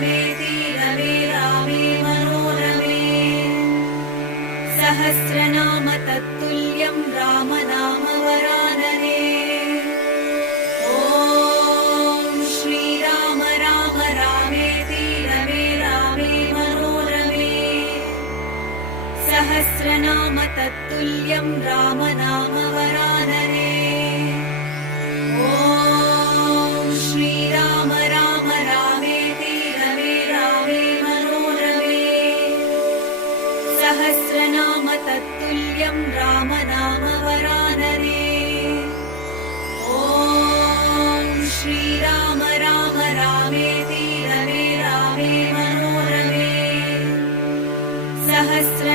रामेति रमे रामे मनोरमे सहस्रनाम तत्तुल्यं रामनाम वरानने ॐ श्रीराम राम रामेति रमे रामे मनोरमे सहस्रनाम तत्तुल्यं रामनाम वरानने ॐ श्रीराम राम रामेति रमे रामे मनोरमे सहस्रनाम तत्तुल्यं रामनाम वरानने ॐ श्रीराम राम रामेति रमे रामे मनोरमे सहस्र